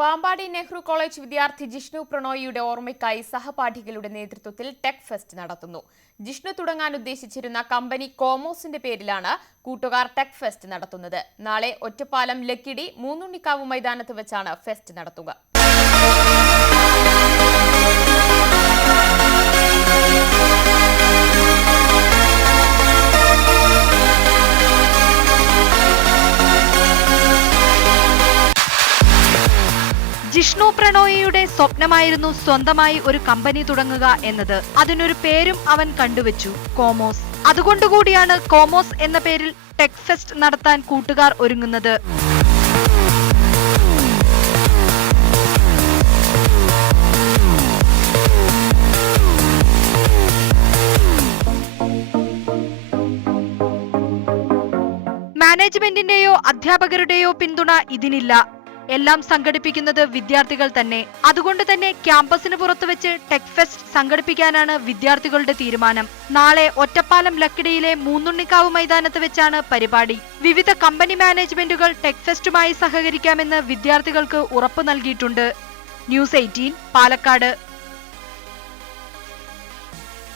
Pampady Nehru college വിദ്യാർത്ഥി ജിഷ്ണു പ്രണോയിയുടെ ഓർമ്മയ്ക്കായി സഹപാഠികളുടെ നേതൃത്വത്തിൽ ടെക് ഫെസ്റ്റ് നടത്തുന്നു. ജിഷ്ണു തുടങ്ങാൻ ഉദ്ദേശിച്ചിരുന്ന കമ്പനി കോമോസിന്റെ പേരിലാണ് കൂട്ടുകാർ ടെക് ഫെസ്റ്റ് നടത്തുന്നത്. നാളെ ഒറ്റപ്പാലം ലക്കിടി മൂന്നുണ്ണിക്കാവ് മൈതാനത്ത് വെച്ചാണ് ഫെസ്റ്റ് നടത്തുക. ജിഷ്ണു പ്രണോയിയുടെ സ്വപ്നമായിരുന്നു സ്വന്തമായി ഒരു കമ്പനി തുടങ്ങുക എന്നത്. അതിനൊരു പേരും അവൻ കണ്ടുവച്ചു, കോമോസ്. അതുകൊണ്ടുകൂടിയാണ് കോമോസ് എന്ന പേരിൽ ടെക് ഫെസ്റ്റ് നടത്താൻ കൂട്ടുകാർ ഒരുങ്ങുന്നത്. മാനേജ്മെന്റിന്റെയോ അധ്യാപകരുടെയോ പിന്തുണ ഇതിനില്ല. എല്ലാം സംഘടിപ്പിക്കുന്നത് വിദ്യാർത്ഥികൾ തന്നെ. അതുകൊണ്ട് തന്നെ ക്യാമ്പസിന് പുറത്തുവെച്ച് ടെക് ഫെസ്റ്റ് സംഘടിപ്പിക്കാനാണ് വിദ്യാർത്ഥികളുടെ തീരുമാനം. നാളെ ഒറ്റപ്പാലം ലക്കിടിയിലെ മൂന്നുണ്ണിക്കാവ് മൈതാനത്ത് വെച്ചാണ് പരിപാടി. വിവിധ കമ്പനി മാനേജ്മെന്റുകൾ ടെക് ഫെസ്റ്റുമായി സഹകരിക്കാമെന്ന് വിദ്യാർത്ഥികൾക്ക് ഉറപ്പു നൽകിയിട്ടുണ്ട്. ന്യൂസ് 18 പാലക്കാട്.